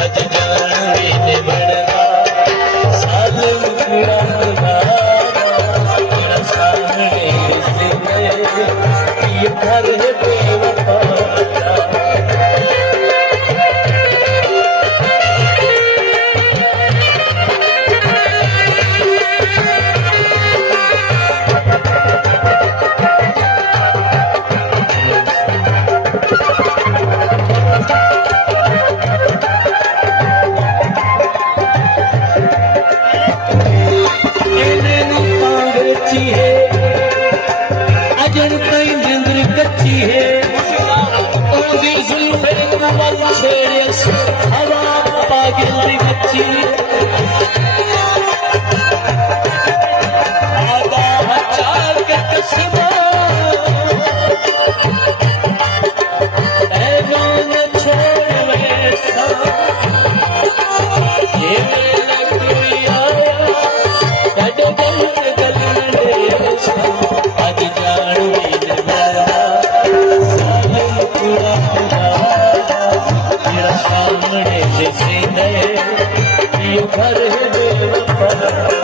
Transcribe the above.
अज जाने ने बनवा साल मुखड़ा तेरा सामने दिसने ये घर है बेवफा अजन कई जिंदर कच्ची है उनकी जुल्फे कमल छेड़ियस हवा पागिल दी कच्ची आगा चार के कसमा ऐगोन छोड़ वैसा ये मेरा कोई आया कद गल आज जान तेरा सामने दिसने ये घर है बेवफा